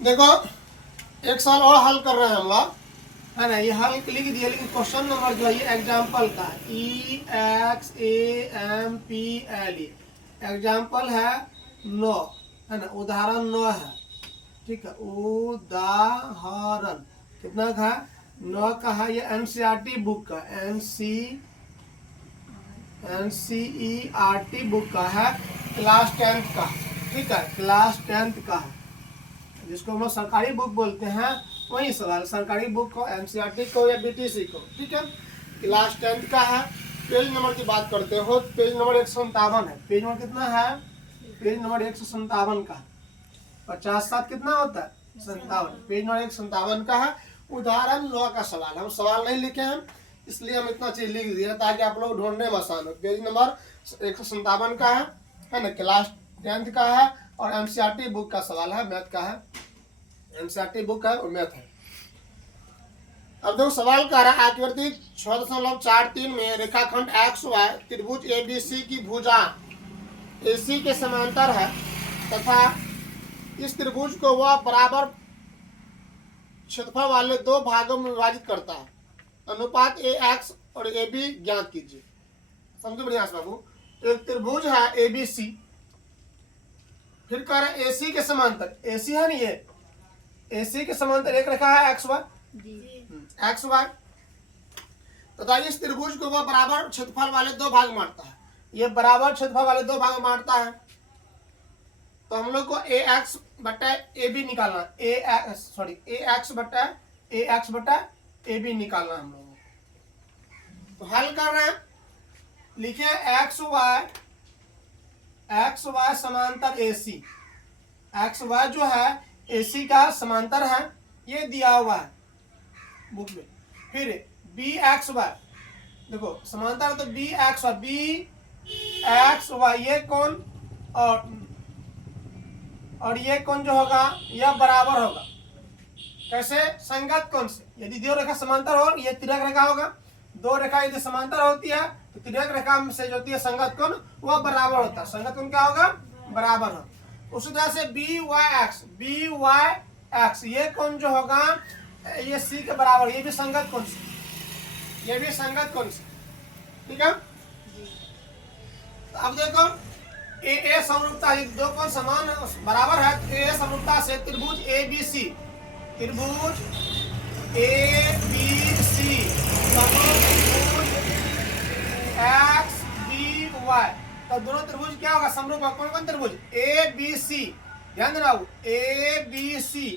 देखो एक सवाल और हल कर रहे हैं हम लोग, है ना। ये हल लिख दिया, लेकिन क्वेश्चन नंबर जो है ये एग्जाम्पल का EXAMPL एग्जाम्पल है 9, है ना। उदाहरण 9 है, ठीक है। उदाहरण कितना का है? 9 का है। ये NCERT बुक का, NCERT बुक का है, क्लास 10th का, ठीक है। क्लास 10th का है, जिसको हम लोग सरकारी बुक बोलते हैं। वही सवाल सरकारी बुक को, NCERT को या BTC को, ठीक है। क्लास 10th का है। पेज नंबर की बात करते हो, पेज नंबर 157 है। पेज नंबर कितना है? पेज नंबर 157 का। 50 7 कितना होता है? 57। पेज नंबर 157 का है। उदाहरण 9 का सवाल। हम सवाल नहीं लिखे हैं, इसलिए हम इतना चीज लिख दिए ताकि आप लोग ढूंढने में आसान हो। पेज नंबर 157 का है ना। क्लास 10th का है और NCERT बुक का सवाल है, मैथ का है। NCERT बुक है और मैथ है। अब देखो सवाल कह रहा है आकृति 6.43 में रेखाखंड XY त्रिभुज ABC की भुजा AC के समांतर है तथा इस त्रिभुज को वह बराबर क्षेत्रफल वाले दो भागों में विभाजित करता है। अनुपात AX और AB ज्ञात कीजिए। समझो बढ़िया से बाबू। एक त्रिभुज है ABC, फिर कह रहा है AC के समांतर, AC है ना, ये AC के समांतर एक रेखा है XY तथा इस त्रिभुज को वह बराबर क्षेत्रफल वाले दो भाग मारता है। ये बराबर क्षेत्रफल वाले दो भाग मारता है, तो हम लोग को AX बटा AB निकालना, AX बटा AB निकालना हम लोगों को। तो हल कर रहे हैं, लिखिए XY समांतर AC। XY जो है AC का समांतर है, ये दिया हुआ है बुक में। फिर BXY, देखो समांतर तो BXY ये कौन और ये कौन जो होगा यह बराबर होगा। कैसे? संगत कौन से? यदि दो रेखा समांतर हो, ये तिर्यक रेखा होगा। दो रेखा यदि समांतर होती है तो तिर्यक रेखा से जो होती है संगत कोण, वह बराबर होता है। संगत कोण क्या होगा? बराबर हो। उसी तरह से BYX ये कौन जो होगा ये C के बराबर, ये भी संगत कोण से, ये भी संगत कोण से, ठीक है। तो अब देखो ए समरूपता, दो कोण समान बराबर है तो ए समरूपता से त्रिभुज ABC त्रिभुज XBY, तो दोनों त्रिभुज क्या होगा? समरूप। कौन कौन त्रिभुज? ABC, ध्यान देना ABC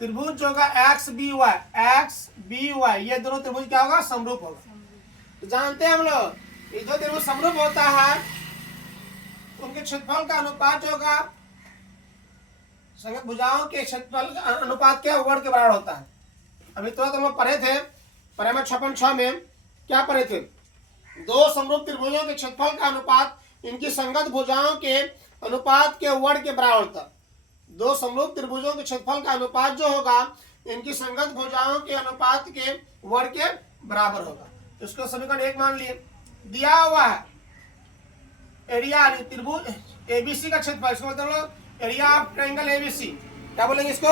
त्रिभुज जो होगा XBY ये दोनों त्रिभुज क्या होगा? समरूप होगा। तो जानते हैं हम लोग ये जो त्रिभुज समरूप होता है उनके क्षेत्रफल का अनुपात जो होगा संगत भुजाओं के क्षेत्रफल का अनुपात क्या वर्ग के बराबर होता है। अभी तुरंत हम लोग पढ़े थे परिमेय 6.6 में, क्या पढ़े थे? दो समरूप त्रिभुजों के क्षेत्रफल का अनुपात इनकी संगत भुजाओं के अनुपात के वर्ग के बराबर होता है। दो समरूप त्रिभुजों के क्षेत्रफल का अनुपात जो होगा इनकी संगत भुजाओं के अनुपात के वर्ग के बराबर होगा। तो इसको समीकरण 1 मान लिए। दिया हुआ है एरिया त्रिभुज ABC का क्षेत्रफल, इसको मतलब एरिया ऑफ ट्रायंगल ABC, क्या बोलेंगे इसको?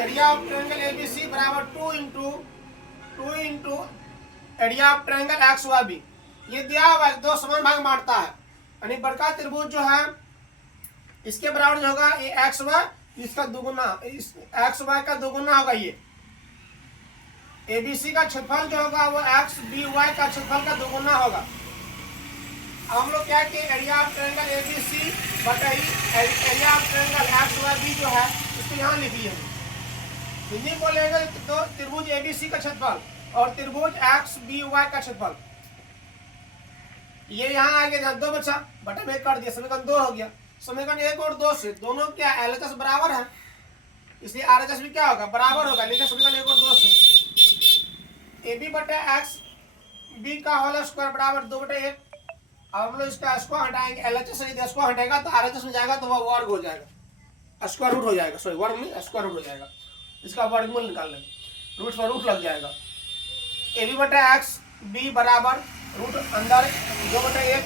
एरिया ऑफ ट्रायंगल ABC बराबर 2 into area of triangle XYB। ये दिया हुआ है, दो समान भाग मारता है, यानी बड़का त्रिभुज जो है इसके बराबर जो होगा ये XY, इसका दुगुना, इस XY का दुगुना होगा। ये ABC का क्षेत्रफल जो होगा वो XBY का क्षेत्रफल का दुगुना होगा। अब हम लोग क्या कि एरिया ऑफ ट्रायंगल ABC बटा एरिया ऑफ ट्रायंगल XYB जो है इसको यहाँ लिख लिए। हिंदी बोलेंगे तो त्रिभुज ABC का क्षेत्रफल और त्रिभुज XBY का क्षेत्रफल, ये यहाँ आ गया, दो बचा, बटा में कर दिया, समीकरण 2 हो गया। समीकरण 1 और 2 से दोनों क्या LHS बराबर है, इसलिए RHS भी क्या होगा? बराबर होगा। लिखा समीकरण 1 और 2 से AB बटा XB का होल स्क्वायर बराबर 2/1। अब हम लोग इसका स्क्वायर हटाएंगे, LHS से यदि स्क्वायर हटेगा तो RHS में जाएगा तो वह वर्ग हो जाएगा, स्क्वायर रूट हो जाएगा, सॉरी वर्ग नहीं स्क्वायर रूट हो जाएगा। इसका वर्गमूल निकाल लेंगे, रूट पर रूट लग जाएगा। AB बटा XB बराबर रूट अंदर 2/1,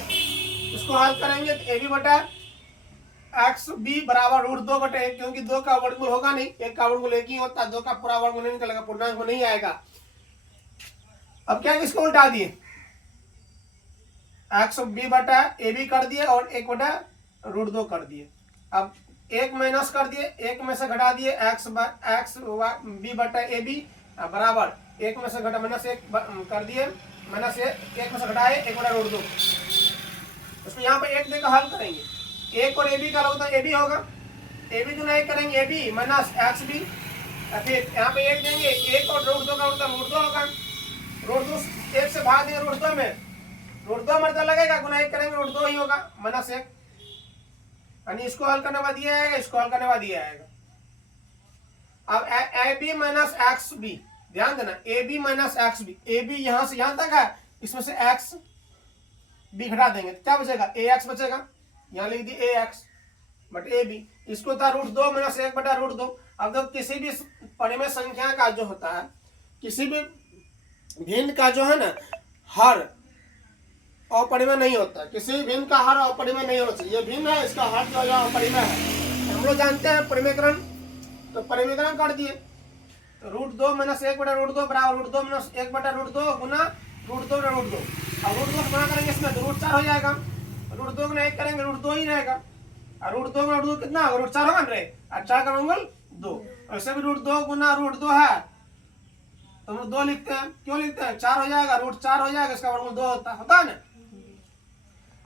इसको हल करेंगे तो AB बटा एक्स बी बराबर रूट 2 बटे 1, क्योंकि 2 का वर्गमूल होगा नहीं, 1 का वर्गमूल 1 ही होता है, 2 का पूरा वर्गमूल नहीं निकलेगा, पूर्णांक में नहीं आएगा। अब क्या इसको उल्टा दिए, एक्स बी बटा ए बी कर दिए और 1 बटा रूट 2 कर दिए। अब 1 माइनस कर दिए, 1 में से घटा दिए, एक्स बी बटा ए बी बराबर 1 में से घटा माइनस 1 कर दिए, माइनस 1 में से घटाए 1 बटा रूट 2। उसको यहाँ पे 1 देकर हल करेंगे, 1 और ए बी का होता है ए बी होगा, ए बी गुना 1 करेंगे A B minus X B, फिर यहाँ पे 1 देंगे, 1 और रूट 2 का मतलब रूट 2 होगा, रूट 2 1 से भाग देंगे रूट 2 में, रूट 2 मतलब लगेगा, गुना 1 करेंगे रूट 2 ही होगा माइनस 1, यानी इसको हल करने बाद ये आएगा, इसको हल करने बाद ये आएगा। अब A B minus X B, ध्यान देना, A B minus X B, A B यहां से यहां तक है, इसमें से एक्स बी घटा देंगे तो क्या बचेगा, ए एक्स बचेगा, यहाँ लिख दी ए एक्स बट ए बी, इसको था रूट 2 माइनस 1 बटा रूट 2। अब जब किसी भी परिमेय संख्या का जो होता है, किसी भी भिन्न का जो है ना हर अपरिमेय नहीं होता, किसी भी भिन्न का हर अपरिमेय नहीं होता, ये भिन्न है, इसका हर जो है अपरिमेय है। हम लोग जानते हैं परिमेयकरण, तो परिमेयकरण कर दिए, तो रूट 2 माइनस 1 बटा रूट 2 बराबर रूट 2 माइनस 1 बटा रूट 2 गुना रूट 2 बटा रूट 2। अब रूट 2 गुना करेंगे इसमें तो रूट 4 हो जाएगा, रूट 2 गुना 1 करेंगे रूट 2 ही रहेगा, और रूट 2 गुना रूट 2 कितना होगा, रूट 4 होगा ना, और 4 का वर्गमूल 2, वैसे भी रूट 2 गुना रूट 2 है तो हम 2 लिखते हैं, क्यों लिखते हैं, 4 हो जाएगा, रूट 4 हो जाएगा, इसका वर्गमूल 2 होता है ना।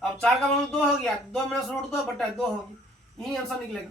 अब 4 का वर्गमूल 2 हो गया, 2 माइनस रूट 2 बटा 2 होगी, यही आंसर निकलेगा।